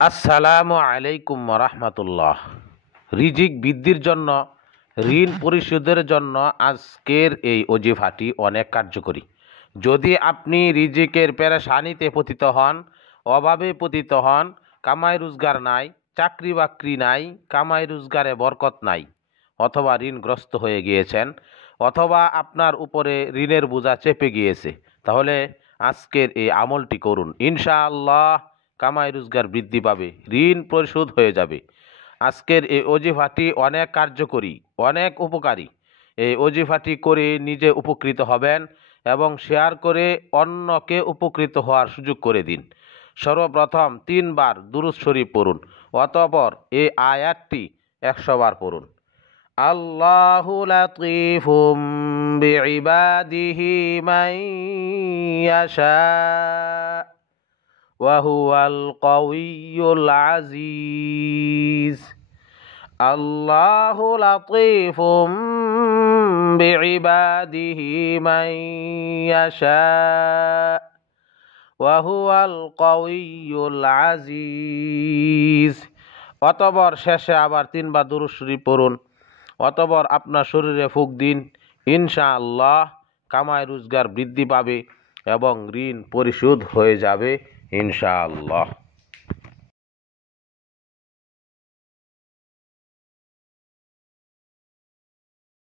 আসসালামু আলাইকুম রাহমাতুল্লাহ। রিজিক বৃদ্ধির জন্য, ঋণ পরিশোধের জন্য আজকের এই ওজিফাটি অনেক কার্যকরী। যদি আপনি রিজিকের পেরেশানিতে পতিত হন, অভাবে পতিত হন, কামাই রোজগার নাই, চাকরি বাকরি নাই, কামাই রোজগারে বরকত নাই, অথবা ঋণগ্রস্ত হয়ে গিয়েছেন, অথবা আপনার উপরে ঋণের বোঝা চেপে গিয়েছে, তাহলে আজকের এই আমলটি করুন। ইনশাআল্লাহ কামাই রোজগার বৃদ্ধি পাবে, ঋণ পরিশোধ হয়ে যাবে। আজকের এই ওজিফাটি অনেক কার্যকরী, অনেক উপকারী। এই ওজিফাটি করে নিজে উপকৃত হবেন এবং শেয়ার করে অন্যকে উপকৃত হওয়ার সুযোগ করে দিন। সর্বপ্রথম 3 বার দুরূদ শরীফ পড়ুন, অতঃপর এই আয়াতটি 100 বার পড়ুন। আল্লাহু লাতীফুম বিইবাদিহি মান ইয়াশা ওয়া হুয়াল কাউইয়ুল আজিজ। আল্লাহু লাতীফুম বিইবাদিহি মান ইয়াশা ওয়া হুয়াল কাউইয়ুল আজিজ। অতঃপর শেষে আবার 3 বার দুরূদ শরীফ পড়ুন, অতঃপর আপনার শরীরে ফুঁক দিন। ইনশাআল্লাহ কামাই রোজগার বৃদ্ধি পাবে এবং ঋণ পরিশোধ হয়ে যাবে ইনশাআল্লাহ।